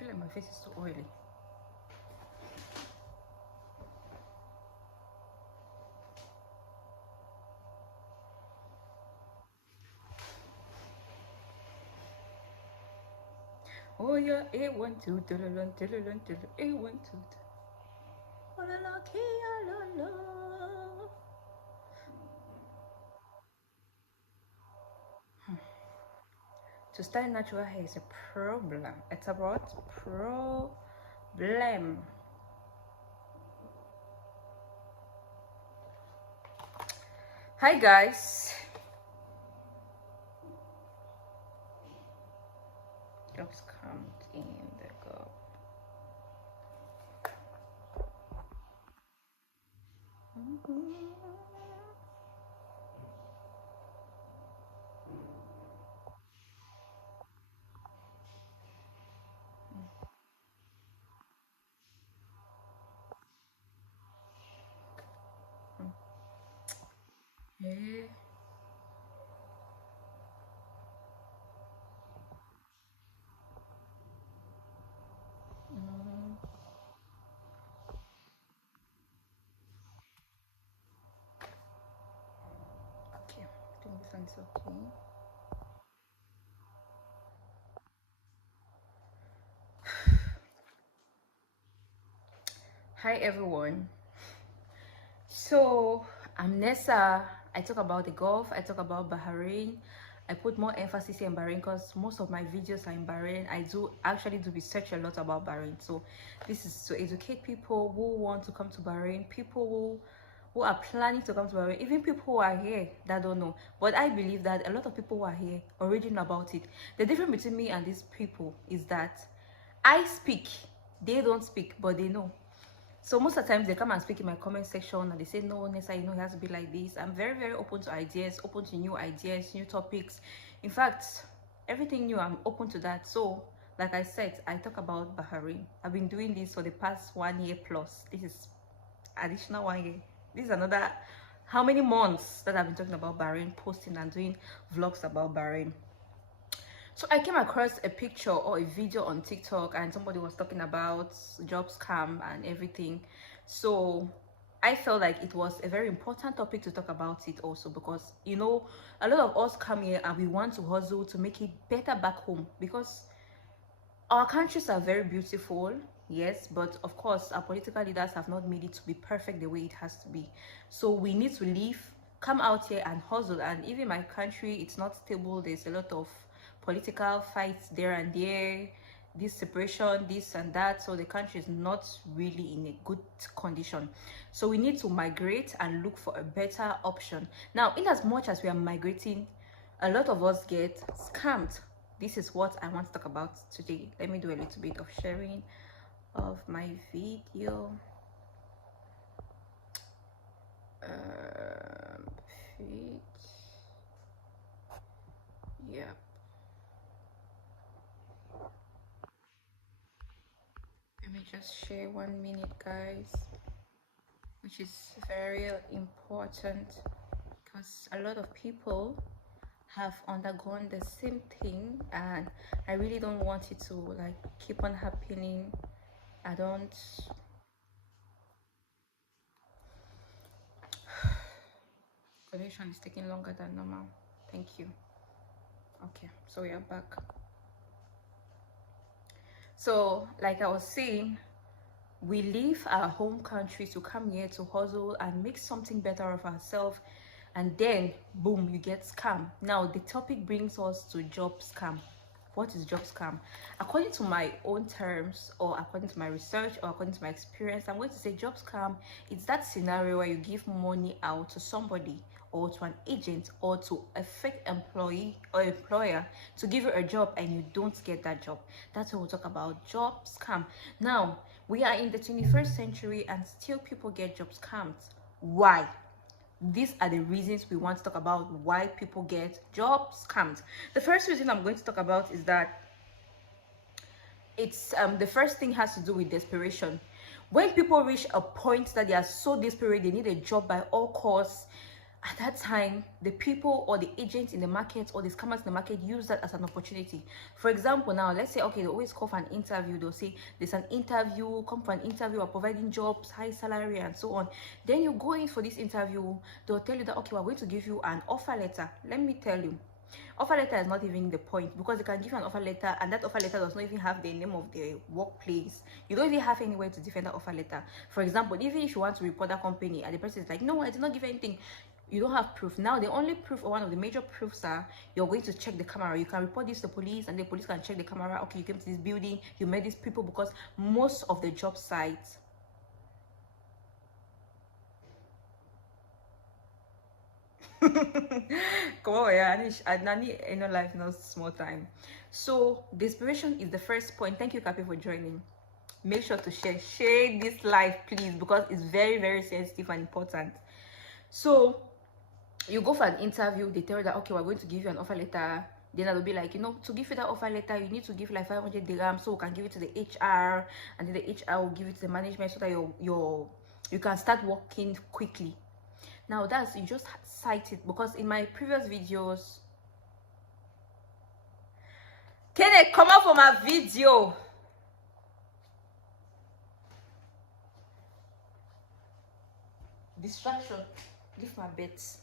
feel like my face is too oily. Oh yeah, 812, A 1 2. Oh la la, la la. To style natural hair is a problem. It's about problem. Hi guys. Just come in the go. Yeah. Okay, I think this one's okay. Hi everyone. So I'm Nessa. I talk about the Gulf. I talk about Bahrain. I put more emphasis in Bahrain because most of my videos are in Bahrain. I do actually do research a lot about Bahrain. So this is to educate people who want to come to Bahrain, people who are planning to come to Bahrain, even people who are here that don't know. But I believe that a lot of people who are here already know about it. The difference between me and these people is that I speak, they don't speak, but they know. So most of the times they come and speak in my comment section and they say, no, Nessa, you know, it has to be like this. I'm very, very open to ideas, open to new ideas, new topics. In fact, everything new, I'm open to that. So like I said, I talk about Bahrain. I've been doing this for the past 1 year plus. This is additional 1 year. This is another how many months that I've been talking about Bahrain, posting and doing vlogs about Bahrain. So I came across a picture or a video on TikTok and somebody was talking about job scam and everything. So I felt like it was a very important topic to talk about it also because, you know, a lot of us come here and we want to hustle to make it better back home because our countries are very beautiful, yes, but of course our political leaders have not made it to be perfect the way it has to be. So we need to leave, come out here and hustle. And even my country, it's not stable. There's a lot of political fights there and there, this separation, this and that. So the country is not really in a good condition. So we need to migrate and look for a better option. Now, in as much as we are migrating, a lot of us get scammed. This is what I want to talk about today. Let me do a little bit of sharing of my video. Feed. Yeah. Let me just share 1 minute, guys, which is very important because a lot of people have undergone the same thing and I really don't want it to like keep on happening. I don't. Connection is taking longer than normal. Thank you. Okay, so we are back. So like I was saying, we leave our home country to come here to hustle and make something better of ourselves, and then boom, you get scam. Now the topic brings us to job scam. What is job scam? According to my own terms, or according to my research, or according to my experience, I'm going to say job scam is that scenario where you give money out to somebody or to an agent or to a fake employee or employer to give you a job and you don't get that job. That's what we'll talk about, job scam. Now we are in the 21st century and still people get job scammed. Why? These are the reasons we want to talk about why people get job scammed. The first reason I'm going to talk about is that it's the first thing has to do with desperation. When people reach a point that they are so desperate, they need a job by all costs, at that time, the people or the agents in the market or the scammers in the market use that as an opportunity. For example, now let's say, okay, they always call for an interview. They'll say there's an interview, come for an interview, or providing jobs, high salary, and so on. Then you go in for this interview, they'll tell you that, okay, we're going to give you an offer letter. Let me tell you, offer letter is not even the point, because they can give you an offer letter and that offer letter does not even have the name of the workplace. You don't even have anywhere to defend that offer letter. For example, even if you want to report that company and the person is like, no, I did not give anything, you don't have proof. Now the only proof, or one of the major proofs, are you're going to check the camera. You can report this to the police and the police can check the camera. Okay, you came to this building, you met these people, because most of the job sites, come on, yeah, I know life, no small time. So desperation is the first point. Thank you, Kapi, for joining. Make sure to share this live, please, because it's very, very sensitive and important. So you go for an interview, they tell you that, okay, we're going to give you an offer letter. Then they'll be like, you know, to give you that offer letter, you need to give like 500 dirhams, so we can give it to the HR, and then the HR will give it to the management so that you can start working quickly. Now that's, you just cite it, because in my previous videos, can I come out for my video? Distraction. Leave my bets.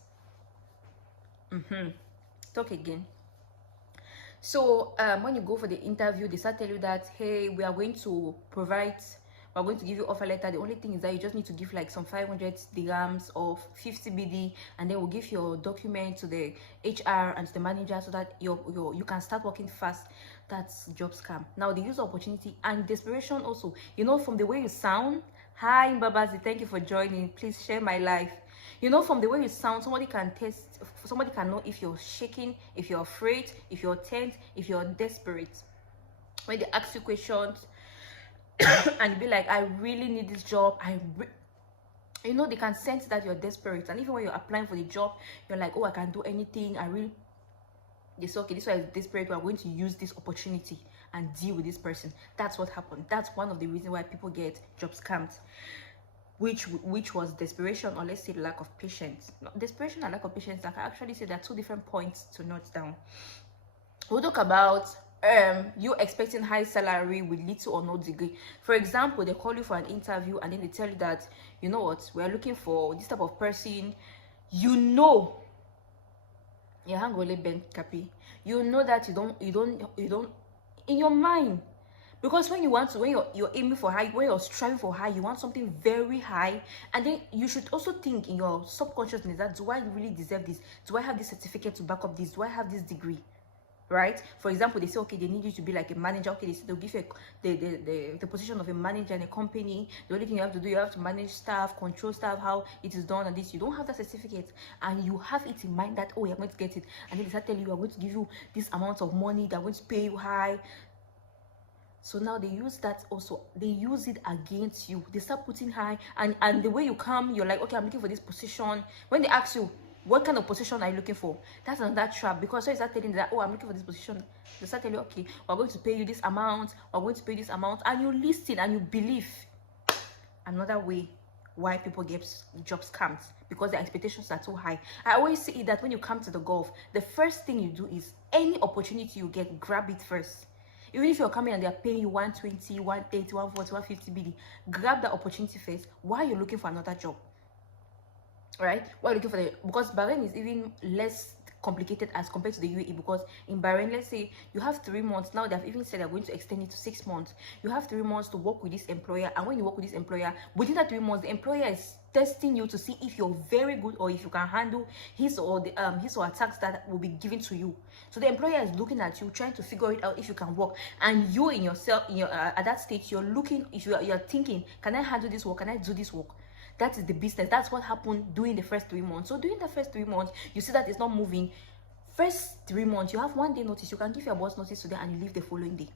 Talk again. So when you go for the interview, they start tell you that, hey, we're going to give you offer letter. The only thing is that you just need to give like some 500 dirhams of 50 BD, and then we'll give your document to the HR and to the manager so that you can start working fast. That's job scam. Now they use opportunity and desperation also. You know, from the way you sound. Hi Babazi, thank you for joining. Please share my life. You know, from the way you sound, somebody can know if you're shaking, if you're afraid, if you're tense, if you're desperate. When they ask you questions and you be like, I really need this job, you know, they can sense that you're desperate. And even when you're applying for the job, you're like, oh, I can do anything, they say, okay, this one is desperate, we're going to use this opportunity and deal with this person. That's what happened. That's one of the reasons why people get job scammed, which was desperation, or let's say lack of patience. Desperation and lack of patience, I can actually say there are two different points to note down. We'll talk about you expecting high salary with little or no degree. For example, they call you for an interview and then they tell you that, you know what, we're looking for this type of person. You know, you know that you don't in your mind, because when you're aiming for high, when you're striving for high, you want something very high, and then you should also think in your subconsciousness that, do I really deserve this? Do I have this certificate to back up this? Do I have this degree? Right? For example, they say, okay, they need you to be like a manager. Okay, they'll give you the position of a manager in a company. The only thing you have to do, you have to manage staff, control staff, how it is done, and this. You don't have that certificate, and you have it in mind that, oh, you're going to get it, and then they start telling you, we're going to give you this amount of money, they're going to pay you high. So now they use that also, they use it against you. They start putting high, and the way you come, you're like, okay, I'm looking for this position. When they ask you, what kind of position are you looking for? That's another trap, because so you start telling them that, oh, I'm looking for this position. They start telling you, okay, we're going to pay you this amount, we're going to pay you this amount, and you listen and you believe. Another way why people get job scammed, because their expectations are too high. I always say that when you come to the Gulf, the first thing you do is, any opportunity you get, grab it first. Even if you're coming and they're paying you 120, 180, 140, 150 BD, grab that opportunity first while you're looking for another job. Right? While you're looking for because Bahrain is even less complicated as compared to the UAE, because in Bahrain, let's say you have 3 months. Now they've even said they're going to extend it to 6 months. You have 3 months to work with this employer, and when you work with this employer, within that 3 months, the employer is testing you to see if you're very good or if you can handle his or her tasks that will be given to you. So the employer is looking at you, trying to figure it out if you can work, and you in yourself, at that stage, you're looking, if you're thinking, can I handle this work? Can I do this work? That is the business. That's what happened during the first 3 months. So during the first 3 months, you see that it's not moving. First 3 months, you have 1 day notice. You can give your boss notice today and you leave the following day.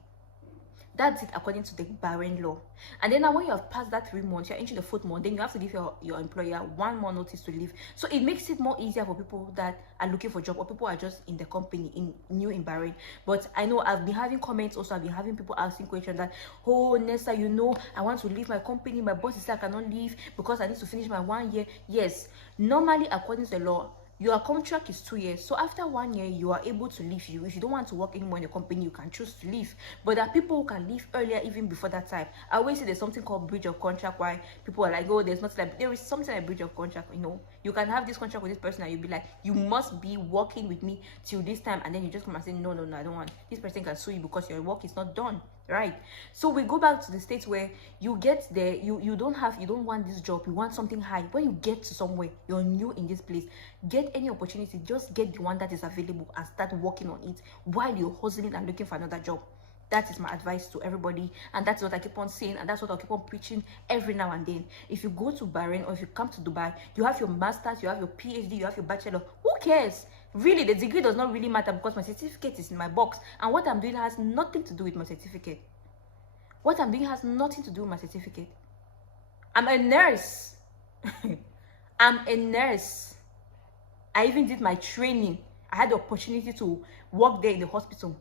That's it according to the Bahrain law. And then now when you have passed that 3 months, you're into the 4th month, then you have to give your employer 1 more notice to leave. So it makes it more easier for people that are looking for a job, or people are just in the company, new in Bahrain. But I know I've been having comments also, I've been having people asking questions that, oh Nessa, you know, I want to leave my company, my boss is like, I cannot leave because I need to finish my 1 year. Yes, normally according to the law, your contract is 2 years. So after 1 year, you are able to leave. If you don't want to work anymore in the company, you can choose to leave. But there are people who can leave earlier, even before that time. I always say there's something called breach of contract, why people are like, oh, there's not like, there is something like breach of contract. You know, you can have this contract with this person and you'll be like, you must be working with me till this time, and then you just come and say, no, I don't want. This person can sue you because your work is not done. Right? So we go back to the states where you get there, you don't want this job, you want something high. When you get to somewhere, you're new in this place, get any opportunity, just get the one that is available and start working on it while you're hustling and looking for another job. That is my advice to everybody, and that's what I keep on saying, and that's what I keep on preaching every now and then. If you go to Bahrain or if you come to Dubai, you have your master's, you have your PhD, you have your bachelor, who cares? Really, the degree does not really matter because my certificate is in my box, and what I'm doing has nothing to do with my certificate. What I'm doing has nothing to do with my certificate. I'm a nurse. I'm a nurse. I even did my training. I had the opportunity to work there in the hospital.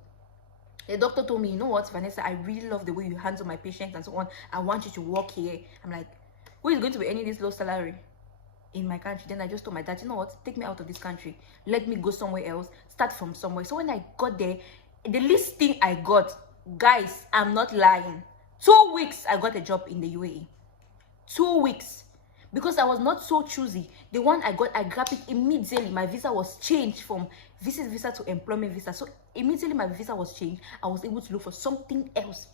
The doctor told me, you know what, Vanessa, I really love the way you handle my patients and so on. I want you to work here. I'm like, who is going to be earning this low salary in my country? Then I just told my dad, you know what, take me out of this country, let me go somewhere else, start from somewhere. So when I got there, the least thing I got, guys, I'm not lying, 2 weeks I got a job in the UAE. 2 weeks, because I was not so choosy. The one I got, I grabbed it immediately. My visa was changed from visit visa to employment visa. So immediately my visa was changed, I was able to look for something else.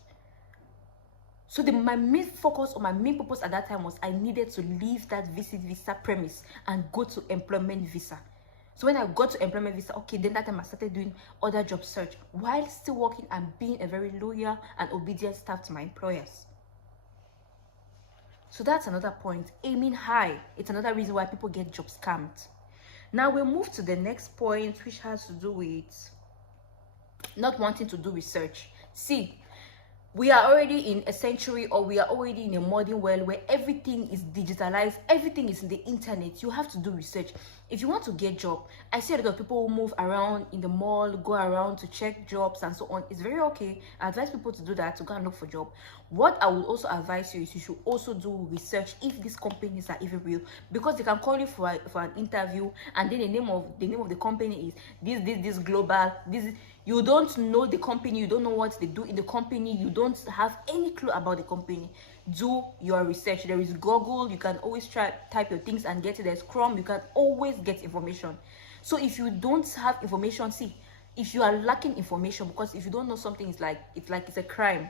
So my main focus or my main purpose at that time was I needed to leave that visit visa premise and go to employment visa. So when I got to employment visa, okay, then that time I started doing other job search while still working and being a very loyal and obedient staff to my employers. So that's another point, aiming high. It's another reason why people get job scammed. Now we'll move to the next point, which has to do with not wanting to do research. See, we are already in a century, or we are already in a modern world where everything is digitalized, everything is in the internet. You have to do research if you want to get job. I see a lot of people who move around in the mall, go around to check jobs and so on. It's very okay. I advise people to do that, to go and look for job. What I would also advise you is you should also do research if these companies are even real, because they can call you for an interview, and then the name of the company is this global, this is, you don't know the company, you don't know what they do in the company, you don't have any clue about the company. Do your research. There is Google, you can always type your things and get it. There's Chrome, you can always get information. So if you don't have information, see, if you are lacking information, because if you don't know something, it's a crime.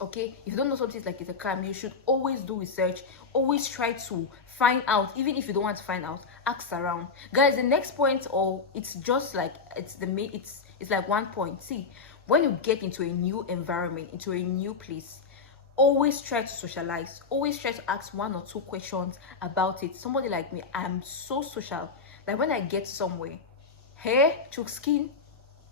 Okay, if you don't know something, it's a crime. You should always do research, always try to find out. Even if you don't want to find out, ask around, guys. The next point, or it's just like it's like one point. See, when you get into a new environment, into a new place, always try to socialize, always try to ask 1 or 2 questions about it. Somebody like me, I'm so social, like when I get somewhere, hair, chook skin,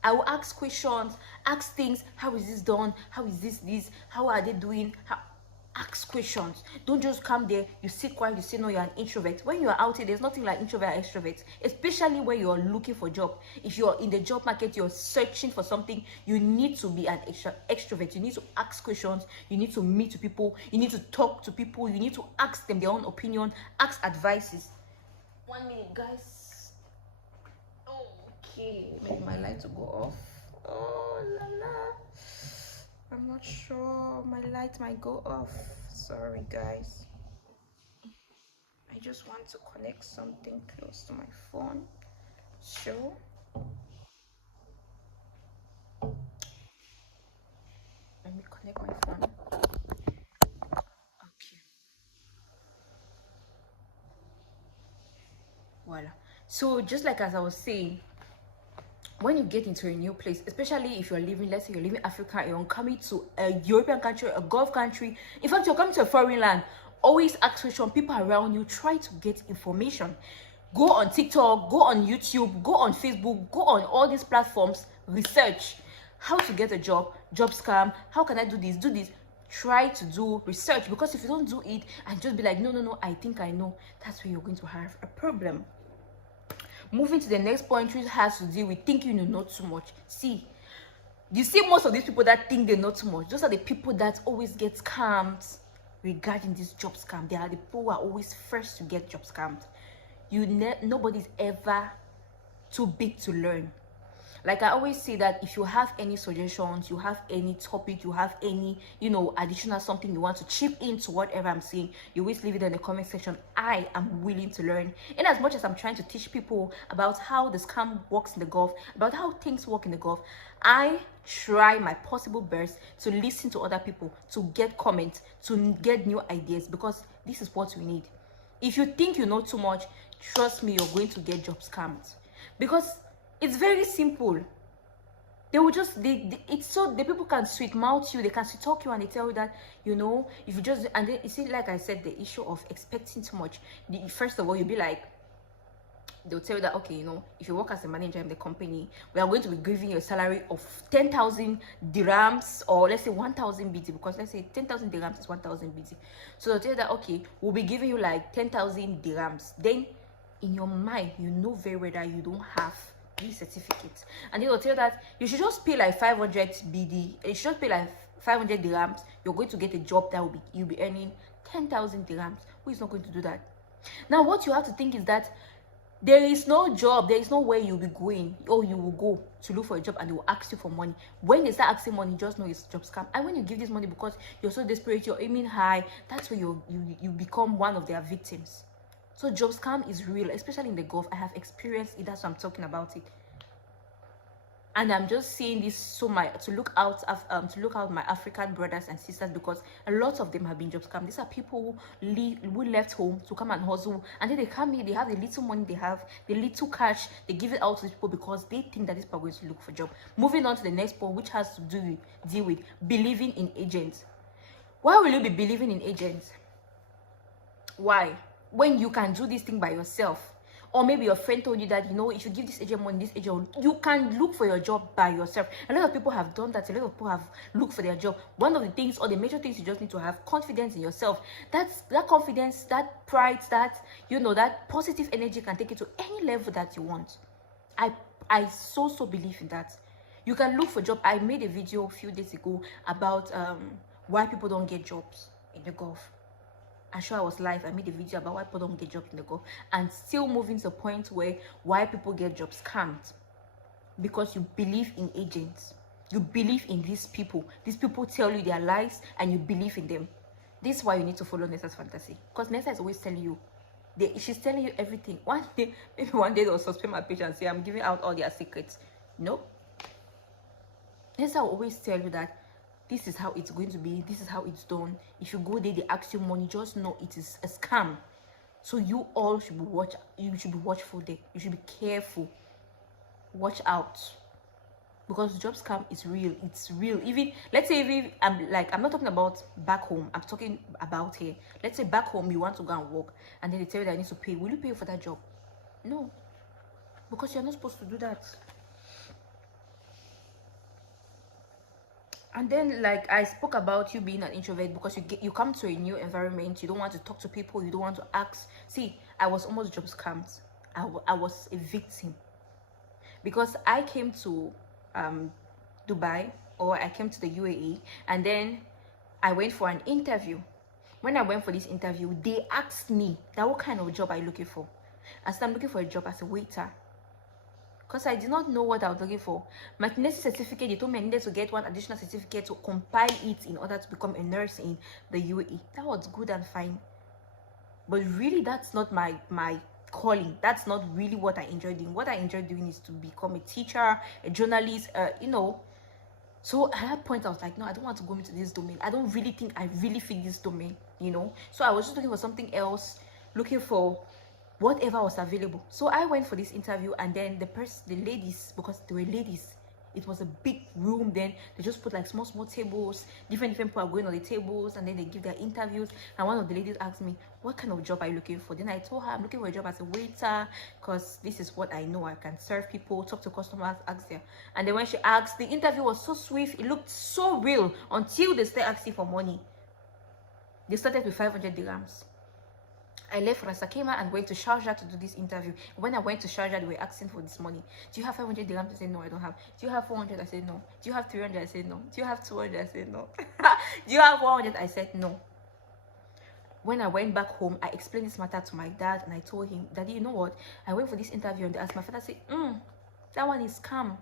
I will ask questions, ask things. How is this done? How is this? How are they doing? Ask questions. Don't just come there, you sit quiet, you say no, you're an introvert. When you're out here, there's nothing like introvert or extrovert, especially when you're looking for a job. If you're in the job market, you're searching for something, you need to be an extrovert. You need to ask questions, you need to meet people, you need to talk to people, you need to ask them their own opinion, ask advices. 1 minute, guys. Okay, maybe my light to go off. Oh la la, I'm not sure, my light might go off. Sorry guys, I just want to connect something close to my phone. So let me connect my phone. Okay, voila. So just like as I was saying, when you get into a new place, especially if you're living, let's say you're living Africa, you're coming to a European country, a Gulf country, in fact you're coming to a foreign land, always ask questions, people around you, try to get information. Go on TikTok, go on YouTube, go on Facebook, go on all these platforms, research. how to get a job scam, how can I do this, try to do research, because if you don't do it and just be like, no, no, no, I think I know, that's where you're going to have a problem. Moving to the next point, which has to deal with thinking you know too much. See, you see most of these people that think they know too much, those are the people that always get scammed regarding this job scam. They are the people who are always first to get job scammed. Nobody's ever too big to learn. Like I always say that if you have any suggestions, you have any topic, you have any, additional something you want to chip into whatever I'm saying, you always leave it in the comment section. I am willing to learn. In as much as I'm trying to teach people about how the scam works in the Gulf, about how things work in the Gulf, I try my possible best to listen to other people, to get comments, to get new ideas, because this is what we need. If you think you know too much, trust me, you're going to get job scammed. Because it's very simple. They will just it's so the people can sweet mouth you, they can sweet talk you, and they tell you that, if you just, and then you see, like I said, the issue of expecting too much. First of all, you'll be like, they'll tell you that, okay, if you work as a manager in the company, we are going to be giving you a salary of 10,000 dirhams, or let's say 1,000 BT, because let's say 10,000 dirhams is 1,000 BT. So they'll tell you that, okay, we'll be giving you like 10,000 dirhams. Then in your mind, you know very well that you don't have these certificates, and they will tell you that you should just pay like 500 BD, you should just pay like 500 dirhams, you're going to get a job that you'll be earning 10,000 dirhams. Who is not going to do that? Now what you have to think is that there is no job, there is no way you'll be going, or you will go to look for a job and they will ask you for money. When they start asking money, just know it's job scam. And when you give this money because you're so desperate, you're aiming high, that's where you become one of their victims. So job scam is real, especially in the Gulf. I have experienced it, that's why I'm talking about it. And I'm just saying this to look out my African brothers and sisters, because a lot of them have been job scam. These are people who left home to come and hustle, and then they come here, they have the little money they have, the little cash, they give it out to people because they think that these people are going to look for a job. Moving on to the next point, which has to deal with believing in agents. Why will you be believing in agents? Why? When you can do this thing by yourself, or maybe your friend told you that, if you give this agent money, this agent, you can look for your job by yourself. A lot of people have done that. A lot of people have looked for their job. One of the things, or the major things, you just need to have confidence in yourself. That confidence, that pride, that positive energy can take you to any level that you want. I so believe in that. You can look for job. I made a video a few days ago about why people don't get jobs in the Gulf. I'm sure I was live. I made a video about why people don't get jobs in the Gulf, and still moving to the point where why people get jobs scammed. Because you believe in agents, you believe in these people. These people tell you their lies, and you believe in them. This is why you need to follow Nessa's fantasy, because Nessa is always telling you, she's telling you everything. Maybe one day they'll suspend my page and say I'm giving out all their secrets. No, Nessa will always tell you that this is how it's going to be, this is how it's done. If you go there, they ask you money, just know it is a scam. So you all should be watchful there. You should be careful. Watch out. Because job scam is real. It's real. Even, let's say, I'm not talking about back home, I'm talking about here. Let's say back home you want to go and work, and then they tell you that I need to pay. Will you pay for that job? No. Because you're not supposed to do that. And then, like I spoke about you being an introvert, because you come to a new environment, you don't want to talk to people, you don't want to ask. See, I was almost job scammed. I was a victim, because I came to Dubai, or I came to the UAE, and then I went for an interview. When I went for this interview, they asked me that what kind of job are you looking for? I said I'm looking for a job as a waiter, because I did not know what I was looking for. My nursing certificate, they told me I needed to get one additional certificate to compile it in order to become a nurse in the UAE. That was good and fine, but really that's not my calling. That's not really what I enjoy doing. What I enjoy doing is to become a teacher, a journalist, So at that point I was like, no, I don't want to go into this domain. I don't really think I really fit this domain, So I was just looking for something else, looking for whatever was available. So I went for this interview, and then the ladies, because they were ladies, It was a big room. Then they just put like small tables, different people are going on the tables, and then they give their interviews. And one of the ladies asked me, what kind of job are you looking for? Then I told her I'm looking for a job as a waiter, because this is what I know. I can serve people, talk to customers, ask them. And then when she asked, the interview was so swift, it looked so real, until they started asking for money. They started with 500 dirhams. I left Ras Al Khaimah and went to Sharjah to do this interview. When I went to Sharjah, they were asking for this money. Do you have 500 dirhams? I said, no, I don't have. Do you have 400? I said, no. Do you have 300? I said, no. Do you have 200? I said, no. Do you have 100? I said, no. When I went back home, I explained this matter to my dad, and I told him, Daddy, you know what? I went for this interview, and they asked. My father said, that one is scam.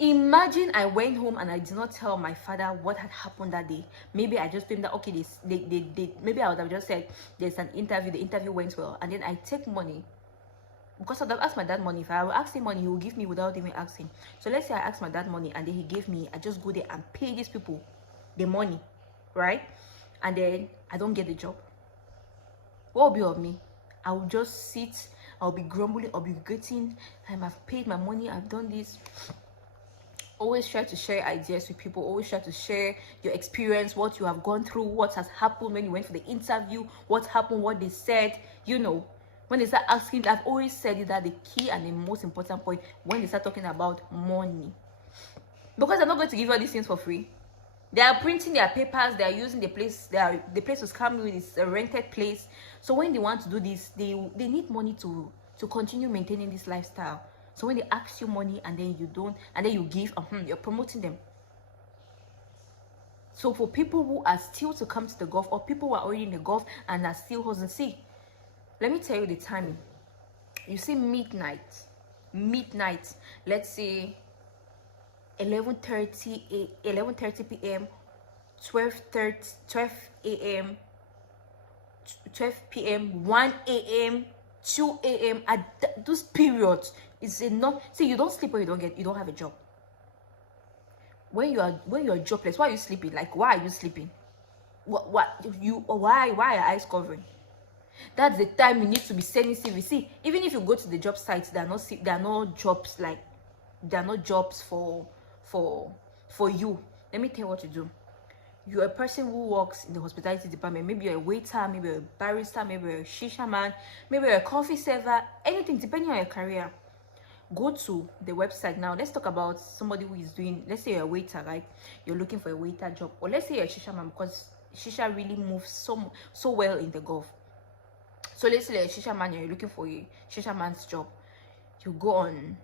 Imagine I went home and I did not tell my father what had happened that day. Maybe I just think that, okay, maybe I would have just said there's an interview, the interview went well, and then I take money. Because I'd have asked my dad money. If I will ask him money, he will give me without even asking. So let's say I asked my dad money and then he gave me, I just go there and pay these people the money, right? And then I don't get the job. What will be of me? I will just sit, I'll be grumbling, I'll be regretting. I've paid my money, I've done this. Always try to share ideas with people. Always try to share your experience, what you have gone through, what has happened when you went for the interview, what happened, what they said. You know, when they start asking, I've always said that the key and the most important point when they start talking about money, because they're not going to give you all these things for free. They are printing their papers, they are using the place, the place was coming with, is a rented place. So when they want to do this, they need money to continue maintaining this lifestyle. So when they ask you money and then you don't, and then you give, you're promoting them. So for people who are still to come to the Gulf, or people who are already in the Gulf and are still hustling, see, let me tell you the timing. You see midnight, let's say 11:30 p.m., 12 a.m., 12 p.m., 1 a.m., 2 a.m. At those periods is enough. See, you don't sleep when you don't have a job. When you're jobless, why are you sleeping? Like, why are you sleeping? Why are your eyes covering? That's the time you need to be sending CV. See, even if you go to the job sites, there are no jobs, like there are no jobs for you. Let me tell you what to do. You're a person who works in the hospitality department. Maybe you're a waiter, maybe you're a barista, maybe you're a shisha man, maybe you're a coffee server, anything depending on your career. Go to the website. Now let's talk about somebody who is doing, let's say you're a waiter, right? You're looking for a waiter job, or let's say you're a shisha man, because shisha really moves so well in the Gulf. So let's say you're a shisha man, you're looking for a shisha man's job. You go on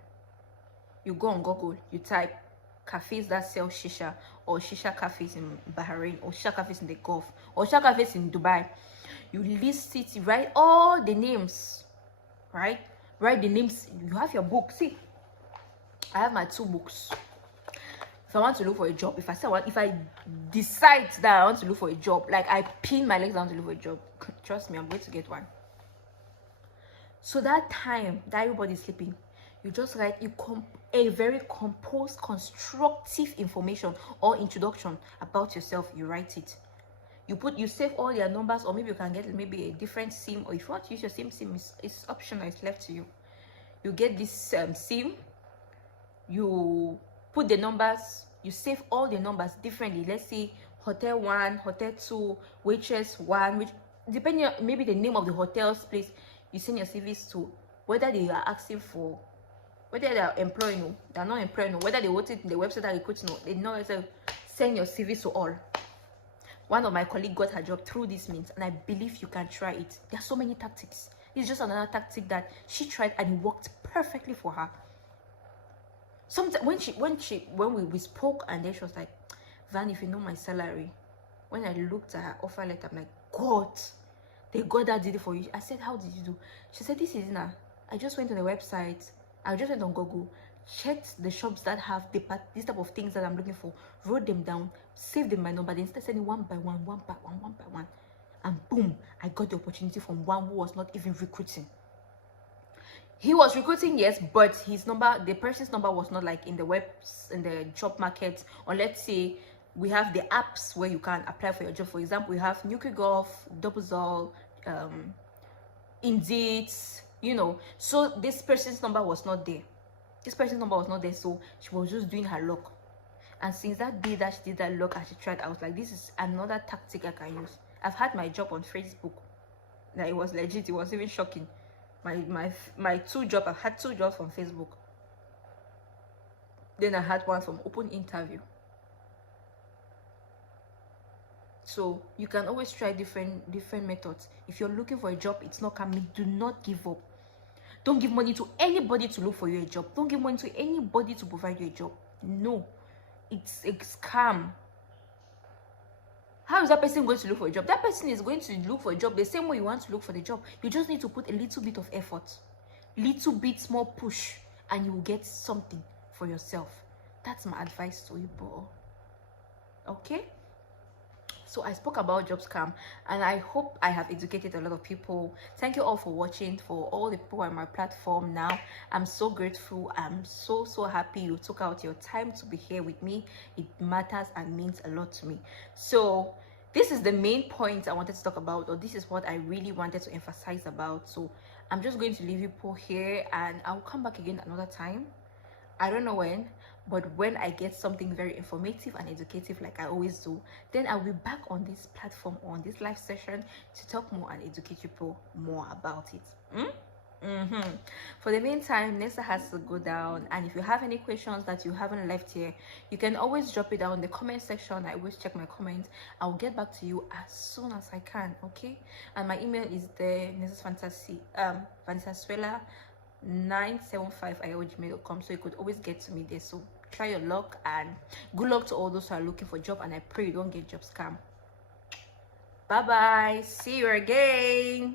Google, you type cafes that sell shisha, or shisha cafes in Bahrain, or shisha cafes in the Gulf, or shisha cafes in Dubai. You list it, write all the names, right? Write the names. You have your book. See, I have my 2 books. If I want to look for a job, if I decide that I want to look for a job, like I pin my legs down to look for a job, trust me, I'm going to get one. So that time that everybody's sleeping, you just write a very composed, constructive information or introduction about yourself. You write it. You save all your numbers, or maybe you can get maybe a different SIM, or if you want to use your same SIM, it's optional, it's left to you. You get this SIM, you put the numbers, you save all the numbers differently. Let's say hotel 1, hotel 2, waitress 1, which depending on maybe the name of the hotel's place, you send your CVs to, whether they are asking for, whether they are employing you, they are not employing you, whether they want it in the website that recruits you, they know. Send your CVs to all. One of my colleagues got her job through this means, and I believe you can try it. There are so many tactics. It's just another tactic that she tried, and it worked perfectly for her. Sometimes when we spoke, and then she was like, Van, if you know my salary. When I looked at her offer letter, I'm like, God, the God that did it for you. I said, how did you do? She said, this is Ina. I just went on the website. I just went on Google, checked the shops that have this type of things that I'm looking for, wrote them down, saved them my number, then started sending one by one, and boom, I got the opportunity from one who was not even recruiting. He was recruiting, yes, but his number, the person's number was not like in the job market. Or let's say we have the apps where you can apply for your job. For example, we have NutriGolf, Doublezall, Indeed, you know. So this person's number was not there. This person's number was not there, so she was just doing her luck. And since that day that she did that luck and she tried, I was like, this is another tactic I can use. I've had my job on Facebook. Like, it was legit. It was even shocking. My two jobs, I've had 2 jobs from Facebook. Then I had one from open interview. So you can always try different methods. If you're looking for a job, it's not coming, do not give up. Don't give money to anybody to look for you a job. Don't give money to anybody to provide you a job. No, it's a scam. How is that person going to look for a job? That person is going to look for a job the same way you want to look for the job. You just need to put a little bit of effort, little bit small push, and you will get something for yourself. That's my advice to you, bro. Okay? So I spoke about job scam, and I hope I have educated a lot of people. Thank you all for watching. For all the people on my platform now, I'm so grateful. I'm so happy you took out your time to be here with me. It matters and means a lot to me. So this is the main point I wanted to talk about, or this is what I really wanted to emphasize about. So I'm just going to leave you people here, and I'll come back again another time. I don't know when, but when I get something very informative and educative like I always do, then I'll be back on this platform, on this live session, to talk more and educate people more about it. For the meantime, Nessa has to go down, and if you have any questions that you haven't left here, you can always drop it down in the comment section. I always check my comments. I'll get back to you as soon as I can. Okay? And my email is there, Nessa's Fantasy Vanessasuela 975@gmail.com, so you could always get to me there. So try your luck, and good luck to all those who are looking for a job, and I pray you don't get job scam. Bye bye, see you again.